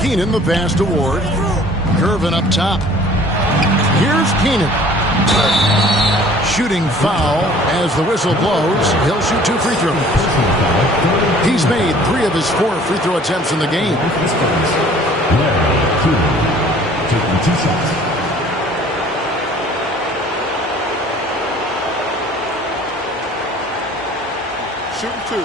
Keenan the pass to Ward. Gervin up top. Here's Keenan. Shooting foul as the whistle blows. He'll shoot 2 free throws. He's made 3 of his 4 free throw attempts in the game. Taking 2 shots. Shooting 2.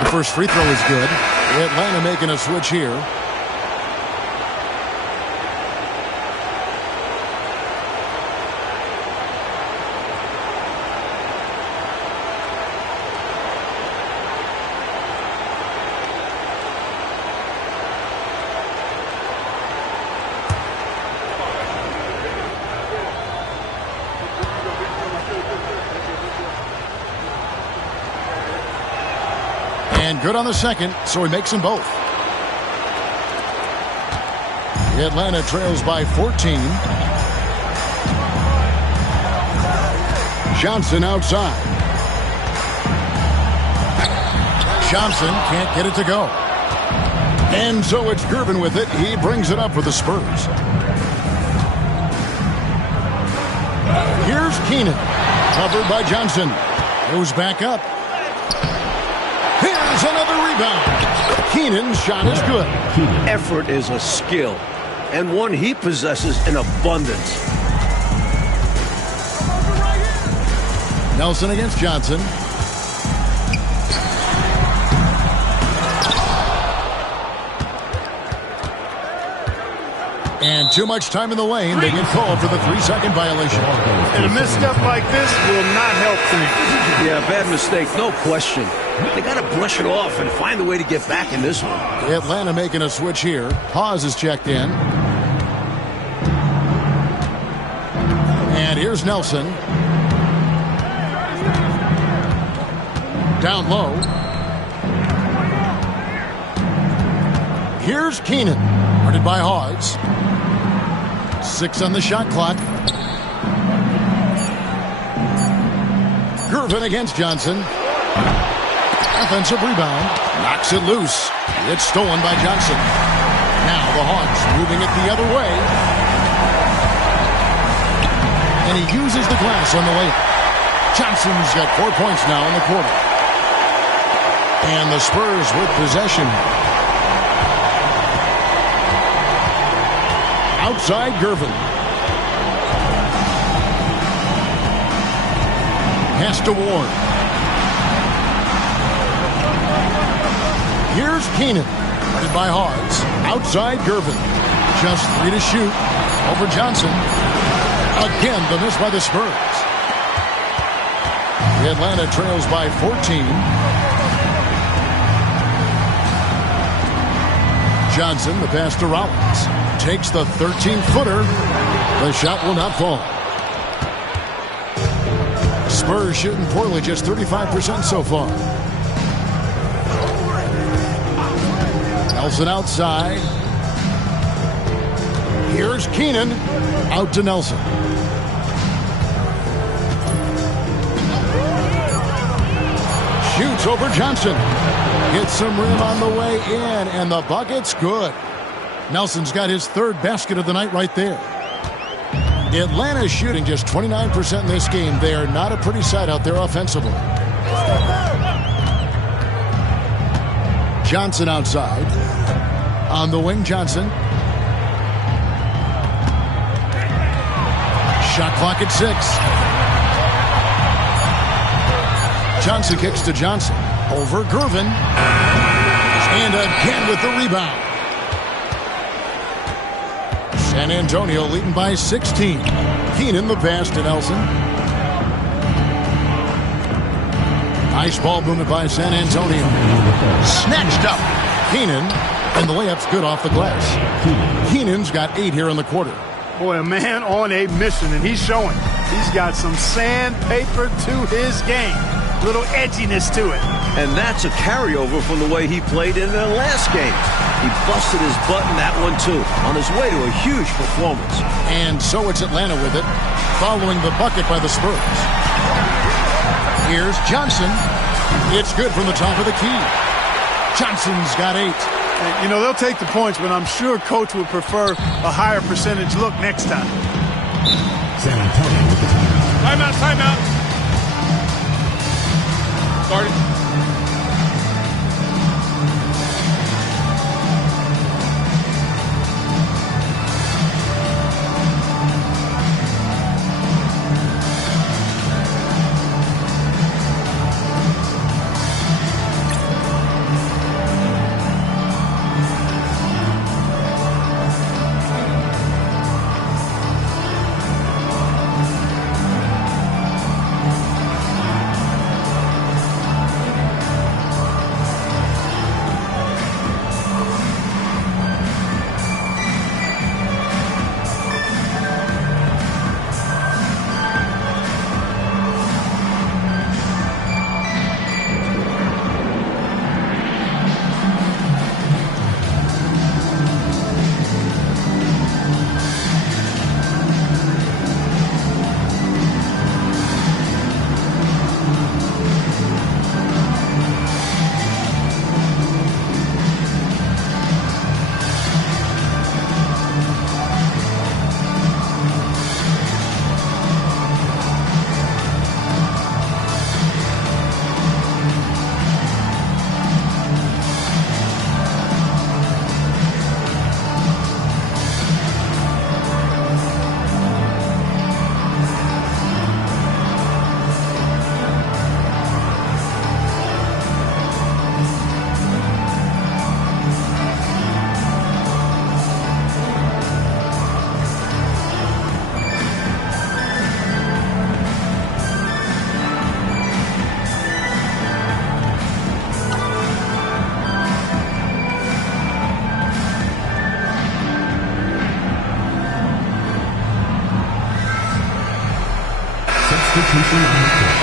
The first free throw is good. Atlanta making a switch here. And good on the second, so he makes them both. Atlanta trails by 14. Johnson outside. Johnson can't get it to go. And so it's Gervin with it. He brings it up for the Spurs. Here's Keenan. Covered by Johnson. Goes back up. Here's another rebound. Keenan's shot is good. Effort is a skill, and one he possesses in abundance. Nelson against Johnson. And too much time in the lane. They get called for the 3-second violation. And a misstep like this will not help things. Yeah, bad mistake, no question. They got to brush it off and find a way to get back in this one. Atlanta making a switch here. Hawes is checked in. And here's Nelson. Down low. Here's Keenan. Guarded by Hawes. 6 on the shot clock. Gervin against Johnson. Offensive rebound. Knocks it loose. It's stolen by Johnson. Now the Hawks moving it the other way. And he uses the glass on the layup. Johnson's got 4 points now in the quarter. And the Spurs with possession. Outside Gervin. Pass to Ward. Here's Keenan. Guarded by Hawes. Outside Gervin. Just 3 to shoot. Over Johnson. Again, the miss by the Spurs. Atlanta trails by 14. Johnson, the pass to Rollins. Takes the 13-footer. The shot will not fall. Spurs shooting poorly, just 35% so far. Nelson outside. Here's Keenan. Out to Nelson. Shoots over Johnson. Gets some rim on the way in, and the bucket's good. Nelson's got his 3rd basket of the night right there. Atlanta's shooting just 29% in this game. They are not a pretty sight out there offensively. Johnson outside. On the wing, Johnson. Shot clock at 6. Johnson kicks to Johnson. Over Gervin. And again with the rebound. San Antonio leading by 16. Keenan the pass to Nelson. Nice ball movement by San Antonio. Snatched up. Keenan, and the layup's good off the glass. Keenan's got 8 here in the quarter. Boy, a man on a mission, and he's showing. He's got some sandpaper to his game. Little edginess to it. And that's a carryover from the way he played in their last game. He busted his butt in that one, too, on his way to a huge performance. And so it's Atlanta with it, following the bucket by the Spurs. Here's Johnson. It's good from the top of the key. Johnson's got 8. You know, they'll take the points, but I'm sure Coach would prefer a higher percentage look next time. San Antonio with the timeout. Timeout. Started. Substitution on the court.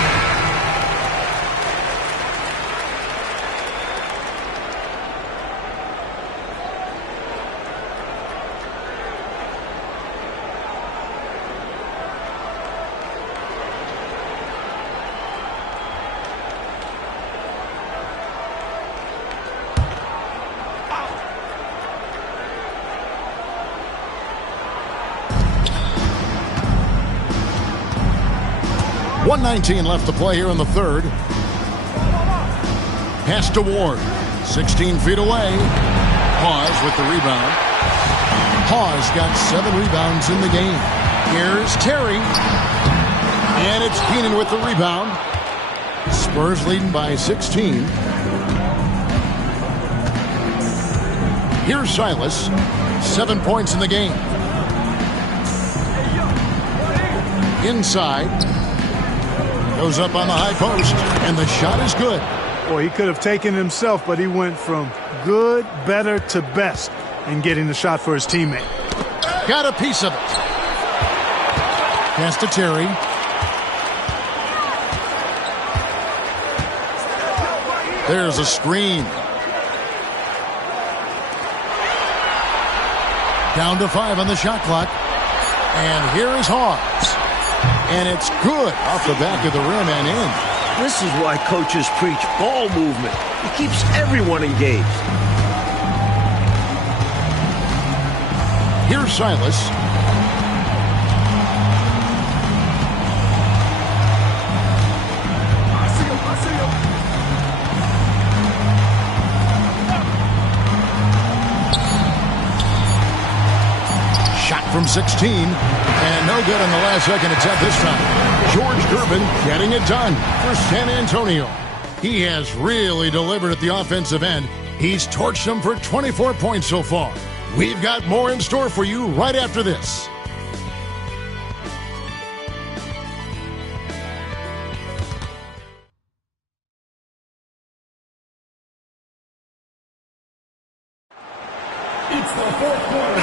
.119 left to play here in the third. Pass to Ward. 16 feet away. Hawes with the rebound. Hawes got 7 rebounds in the game. Here's Terry. And it's Keenan with the rebound. Spurs leading by 16. Here's Silas. 7 points in the game. Inside. Goes up on the high post, and the shot is good. Boy, he could have taken it himself, but he went from good, better to best in getting the shot for his teammate. Got a piece of it. Pass to Terry. There's a screen. Down to 5 on the shot clock. And here is Hawes. And it's good off the back of the rim and in. This is why coaches preach ball movement. It keeps everyone engaged. Here's Silas. Shot from 16, and no good on the last second attempt this time. George Durbin getting it done for San Antonio. He has really delivered at the offensive end. He's torched them for 24 points so far. We've got more in store for you right after this. It's the fourth quarter.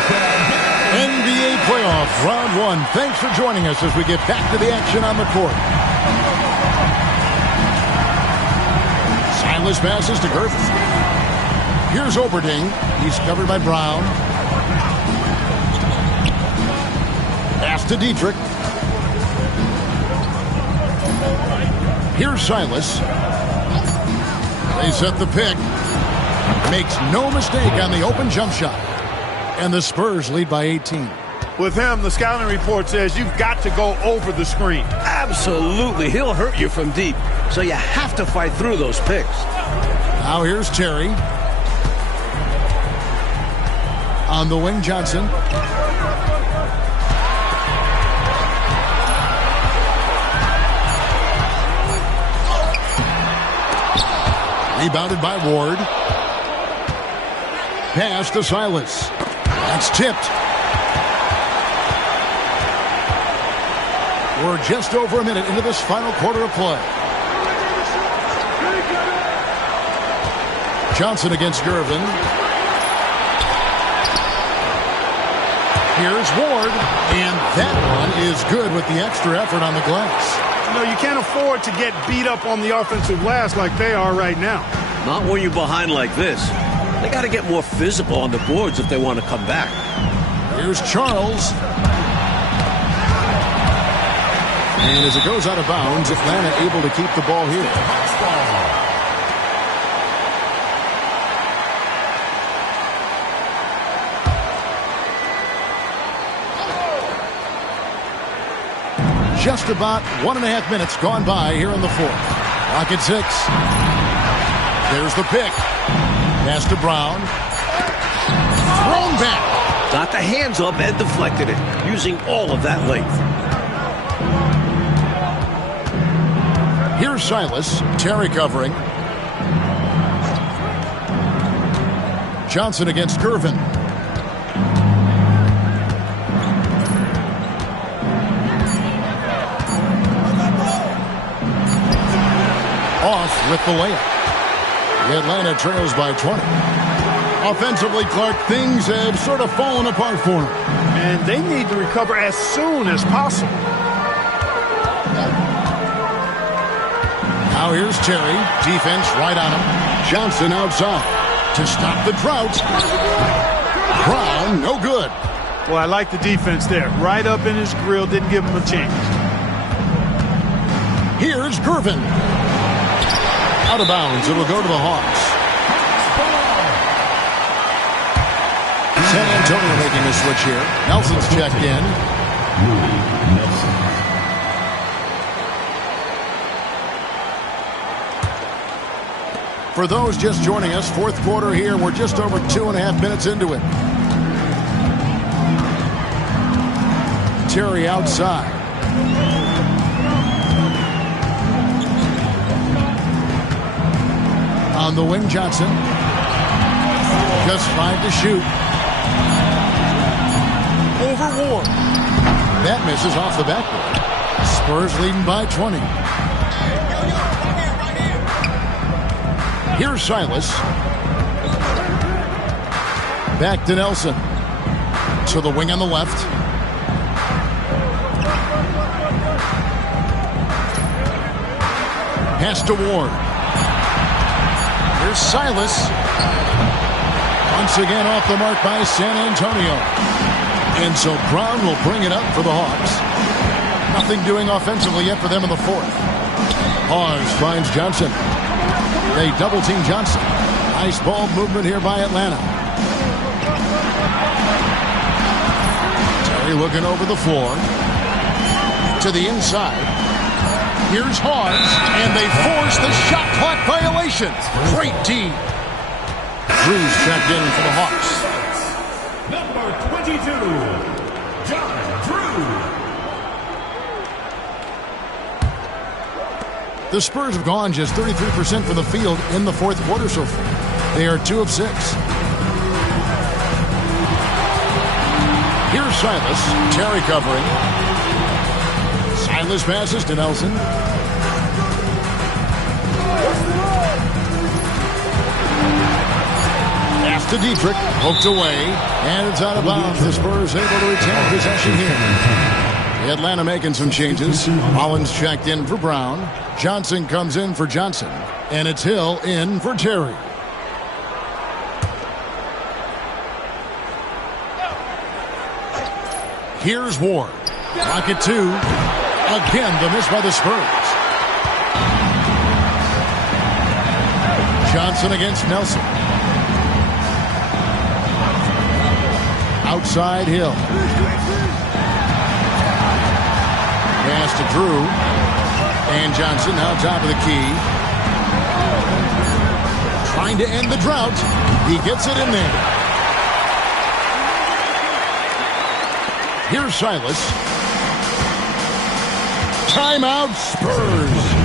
NBA playoff round 1. Thanks for joining us as we get back to the action on the court. Silas passes to Gervin. Here's Oberding. He's covered by Brown. Pass to Dietrich. Here's Silas. They set the pick. Makes no mistake on the open jump shot. And the Spurs lead by 18. With him, the scouting report says you've got to go over the screen. Absolutely. He'll hurt you from deep. So you have to fight through those picks. Now here's Terry. On the wing, Johnson. Rebounded by Ward. Pass to Silas. That's tipped. We're just over a minute into this final quarter of play. Johnson against Gervin. Here's Ward. And that one is good with the extra effort on the glass. You know, you can't afford to get beat up on the offensive glass like they are right now. Not when you're behind like this. They got to get more physical on the boards if they want to come back. Here's Charles. And as it goes out of bounds, Atlanta able to keep the ball here. Just about 1.5 minutes gone by here in the fourth. Rocket 6. There's the pick. Pass to Brown. Thrown back. Got the hands up and deflected it, using all of that length. Here's Silas. Terry covering. Johnson against Gervin. Off with the layup. Atlanta trails by 20. Offensively, Clark, things have sort of fallen apart for them. And they need to recover as soon as possible. Now here's Terry. Defense right on him. Johnson outside to stop the drought. Brown, no good. Well, I like the defense there. Right up in his grill, didn't give him a chance. Here's Gervin. Out of bounds, it'll go to the Hawks. San Antonio making a switch here. Nelson's checked in. For those just joining us, fourth quarter here. We're just over 2.5 minutes into it. Terry outside. On the wing, Johnson. Just 5 to shoot. Over Ward. That misses off the backboard. Spurs leading by 20. Here's Silas. Back to Nelson. To the wing on the left. Pass to Ward. Here's Silas. Once again off the mark by San Antonio. And so Brown will bring it up for the Hawks. Nothing doing offensively yet for them in the fourth. Hawes finds Johnson. They double-team Johnson. Nice ball movement here by Atlanta. Terry looking over the floor. To the inside. Here's Hawes, and they force the shot clock violation. Great D. Drew's checked in for the Hawks. Number 22, John Drew. The Spurs have gone just 33% from the field in the fourth quarter so far. They are 2 of 6. Here's Silas. Terry covering. Silas passes to Nelson. Pass to Dietrich. Poked away. And it's out of bounds. The Spurs able to retain possession here. Atlanta making some changes. Mullins checked in for Brown. Johnson comes in for Johnson. And it's Hill in for Terry. Here's Ward. Rocket 2. Again, the miss by the Spurs. Johnson against Nelson. Outside Hill. Pass to Drew. And Johnson now top of the key. Trying to end the drought. He gets it in there. Here's Silas. Timeout, Spurs.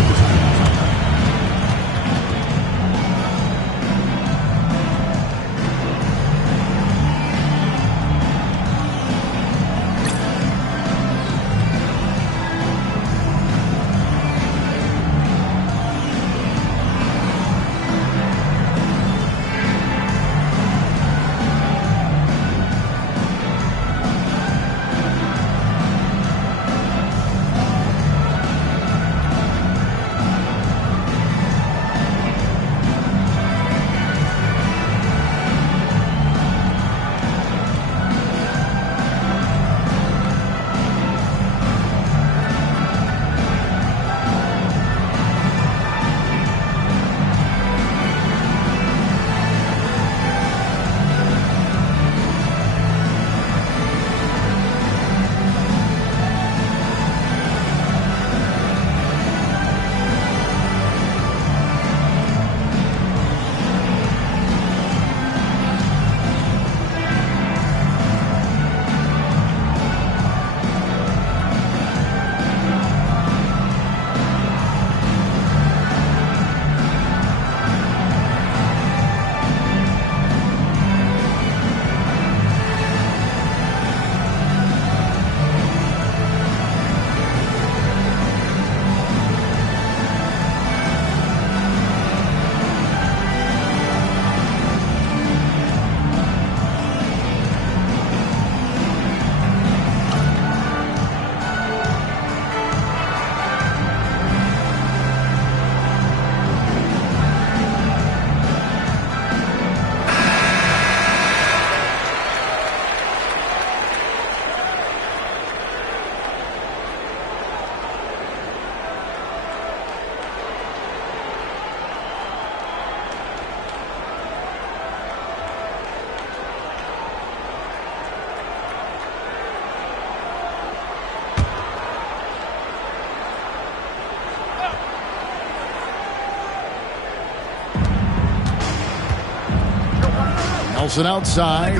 Nelson outside.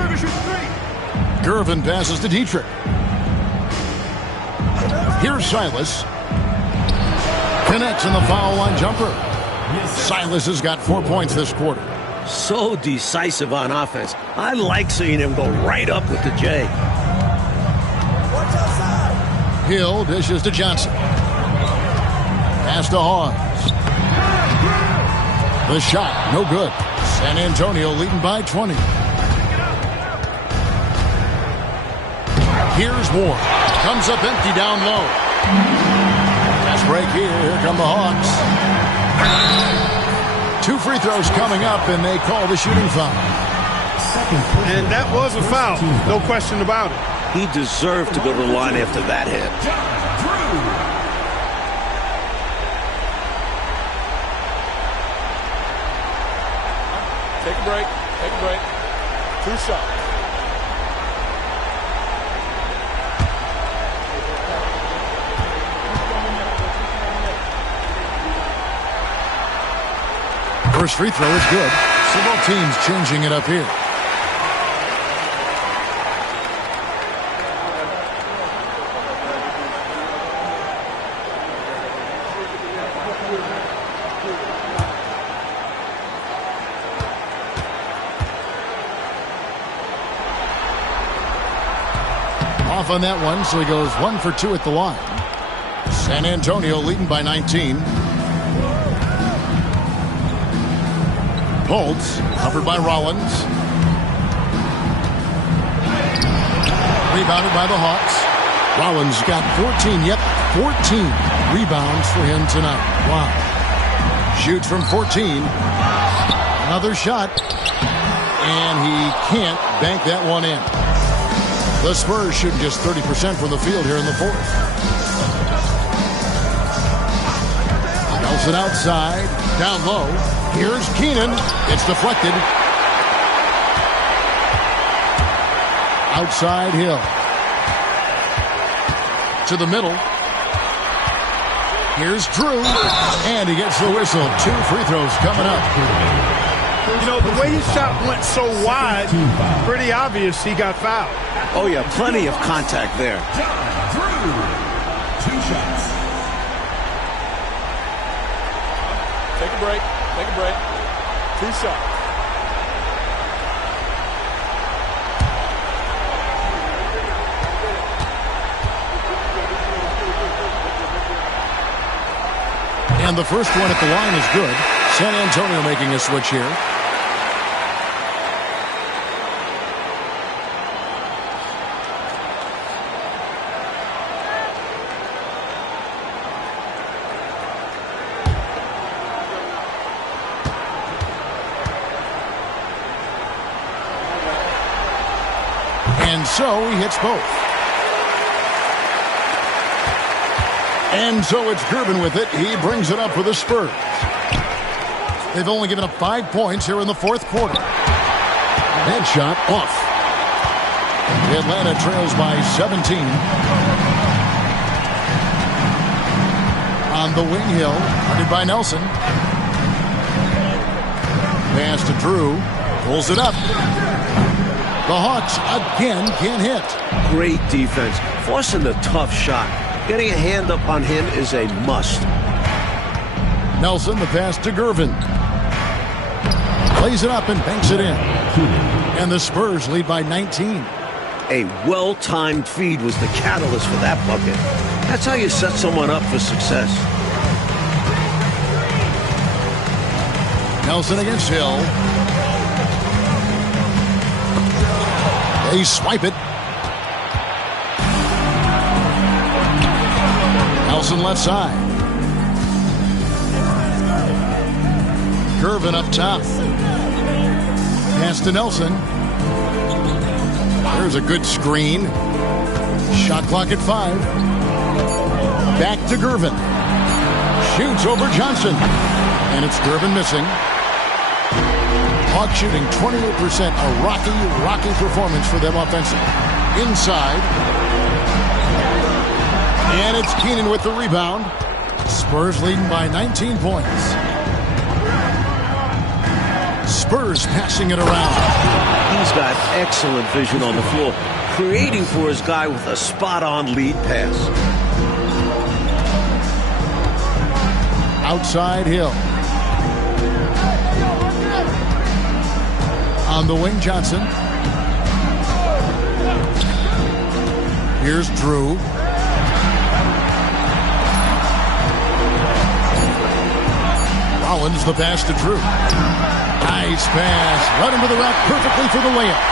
Gervin passes to Dietrich. Here's Silas. Connects in the foul line jumper. Silas has got 4 points this quarter. So decisive on offense. I like seeing him go right up with the J. Hill dishes to Johnson. Pass to Hawes. The shot, no good. San Antonio leading by 20. Here's Ward. Comes up empty down low. Fast break here. Here come the Hawks. 2 free throws coming up, and they call the shooting foul. And that was a foul. No question about it. He deserved to go to the line after that hit. Take a break. Take a break. 2 shots. First free throw is good. Several teams changing it up here. Off on that one, so he goes 1 for 2 at the line. San Antonio leading by 19. Holtz, covered by Rollins. Rebounded by the Hawks. Rollins got 14, 14 rebounds for him tonight. Wow. Shoots from 14. Another shot. And he can't bank that one in. The Spurs shooting just 30% from the field here in the fourth. Nelson outside, down low. Here's Keenan. It's deflected. Outside Hill. To the middle. Here's Drew. And he gets the whistle. 2 free throws coming up. You know, the way his shot went so wide, pretty obvious he got fouled. Oh, yeah, plenty of contact there. Drew, 2 shots. Take a break. Take a break. 2 shots. And the first one at the line is good. San Antonio making a switch here. And so he hits both. And so it's Gervin with it. He brings it up for the Spurs. They've only given up 5 points here in the fourth quarter. Headshot off. Atlanta trails by 17. On the wing, Hill, guarded by Nelson. Pass to Drew. Pulls it up. The Hawks again can't hit. Great defense. Forcing the tough shot. Getting a hand up on him is a must. Nelson, the pass to Gervin. Plays it up and banks it in. And the Spurs lead by 19. A well-timed feed was the catalyst for that bucket. That's how you set someone up for success. Nelson against Hill. They swipe it. Nelson left side. Gervin up top. Pass to Nelson. There's a good screen. Shot clock at 5. Back to Gervin. Shoots over Johnson. And it's Gervin missing. Hawks shooting 28%. A rocky performance for them offensively. Inside. And it's Keenan with the rebound. Spurs leading by 19 points. Spurs passing it around. He's got excellent vision on the floor, creating for his guy with a spot-on lead pass. Outside Hill. On the wing, Johnson. Here's Drew. Rollins the pass to Drew. Nice pass. Right into the rack perfectly for the layup.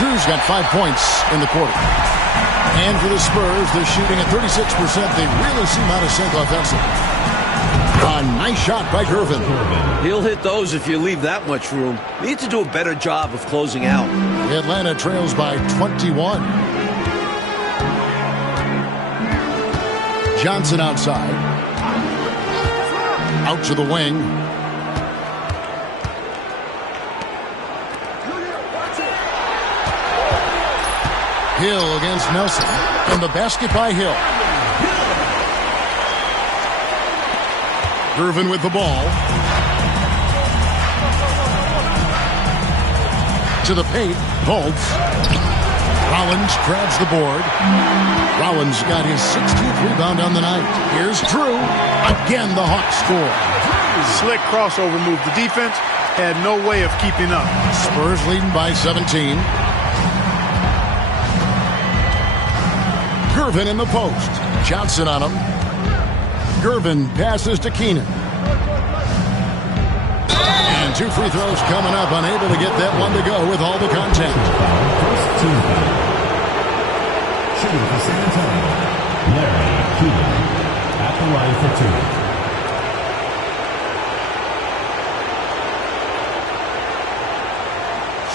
Drew's got 5 points in the quarter. And for the Spurs, they're shooting at 36%. They really seem out of sync offensively. A nice shot by Gervin. He'll hit those if you leave that much room. Need to do a better job of closing out. Atlanta trails by 21. Johnson outside. Out to the wing. Hill against Nelson. And the basket by Hill. Gervin with the ball. To the paint. Bolts. Rollins grabs the board. Rollins got his 16th rebound on the night. Here's Drew. Again, the Hawks score. Slick crossover move. The defense had no way of keeping up. Spurs leading by 17. Gervin in the post. Johnson on him. Gervin passes to Keenan. And 2 free throws coming up. Unable to get that one to go with all the contact. Shooting for San Antonio, Larry Keenan at the line for 2.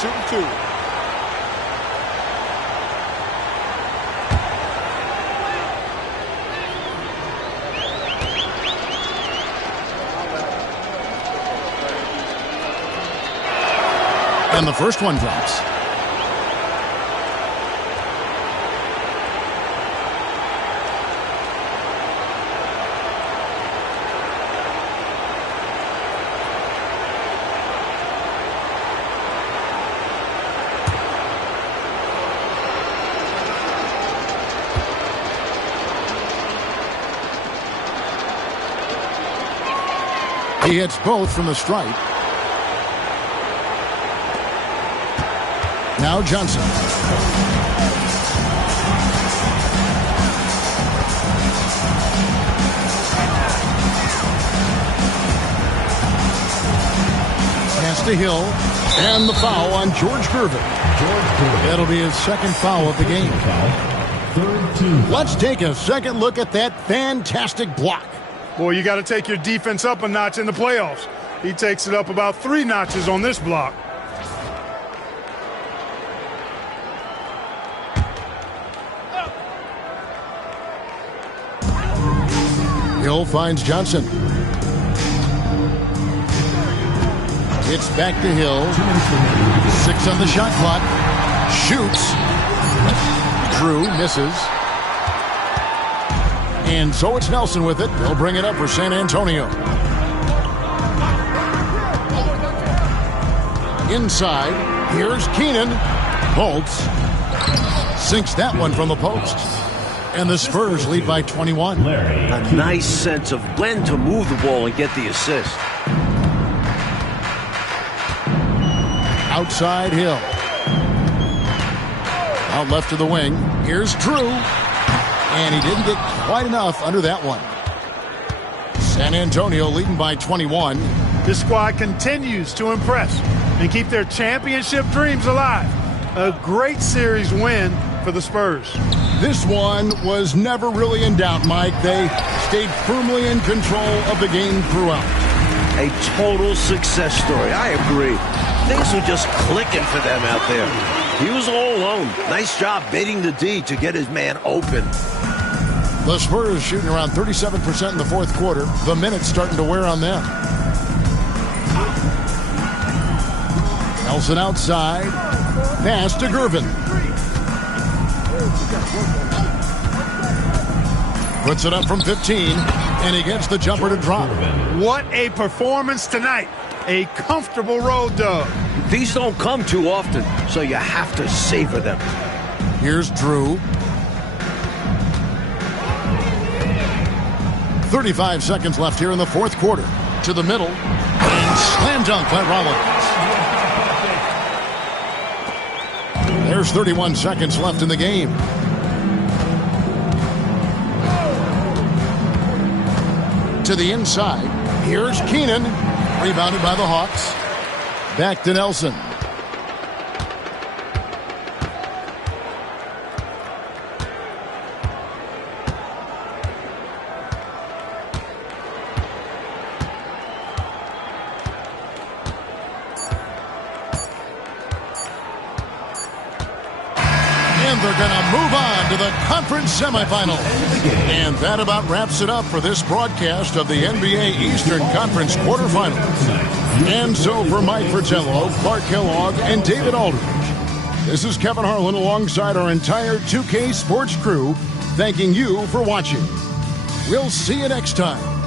Shooting 2. And the first one drops. He hits both from the stripe. Now Johnson. Pass to Hill. And the foul on George Gervin. That'll be his second foul of the game. Third team. Let's take a second look at that fantastic block. Boy, you got to take your defense up a notch in the playoffs. He takes it up about 3 notches on this block. Hill finds Johnson. It's back to Hill. 6 on the shot clock. Shoots. Drew misses. And so it's Nelson with it. They'll bring it up for San Antonio. Inside, here's Keenan. Bolts. Sinks that one from the post. And the Spurs lead by 21. A nice sense of when to move the ball and get the assist. Outside Hill. Out left to the wing. Here's Drew. And he didn't get quite enough under that one. San Antonio leading by 21. This squad continues to impress and keep their championship dreams alive. A great series win for the Spurs. This one was never really in doubt, Mike. They stayed firmly in control of the game throughout. A total success story. I agree. Things were just clicking for them out there. He was all alone. Nice job baiting the D to get his man open. The Spurs shooting around 37% in the fourth quarter. The minutes starting to wear on them. Nelson outside. Pass to Gervin. Puts it up from 15, and he gets the jumper to drop. What a performance tonight. A comfortable road dog. These don't come too often, so you have to savor them. Here's Drew. 35 seconds left here in the fourth quarter. To the middle. And slam dunk by Rollins. There's 31 seconds left in the game. To the inside. Here's Keenan. Rebounded by the Hawks. Back to Nelson. And they're going to move on to the conference semifinals. And that about wraps it up for this broadcast of the NBA Eastern Conference quarterfinals. And so for Mike Fratello, Clark Kellogg, and David Aldridge, this is Kevin Harlan alongside our entire 2K Sports crew, thanking you for watching. We'll see you next time.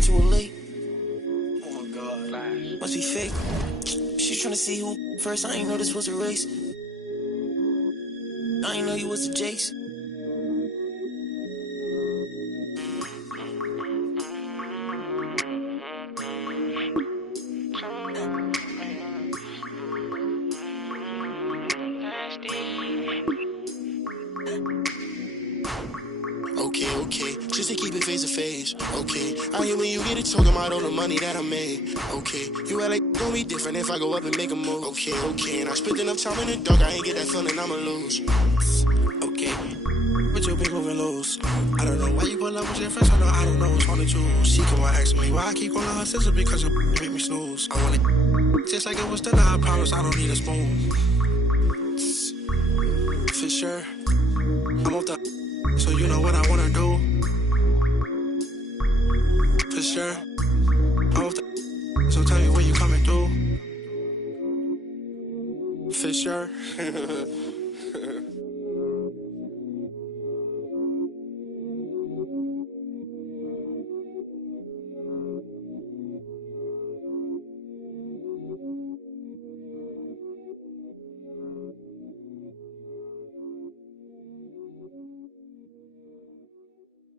turned to a lake. Oh my God. Must be fake. She's trying to see who first. I ain't know this was a race. I ain't know you was the Jace. Okay, just to keep it face to face. Okay, I hear when you get it talking about all the money that I made. Okay, you act like gonna be different if I go up and make a move. Okay, and I spent enough time in the dark, I ain't get that feeling I'ma lose. Okay, but you big moving loose. I don't know why you pull up with your friends, I don't know what's on the choose. She come and ask me why I keep calling her sister because you make me snooze. I want it just like it was dinner, I promise I don't need a spoon. For sure, I'm off the so you know what I wanna do. For sure, I'm off the so tell me when you coming through. For sure.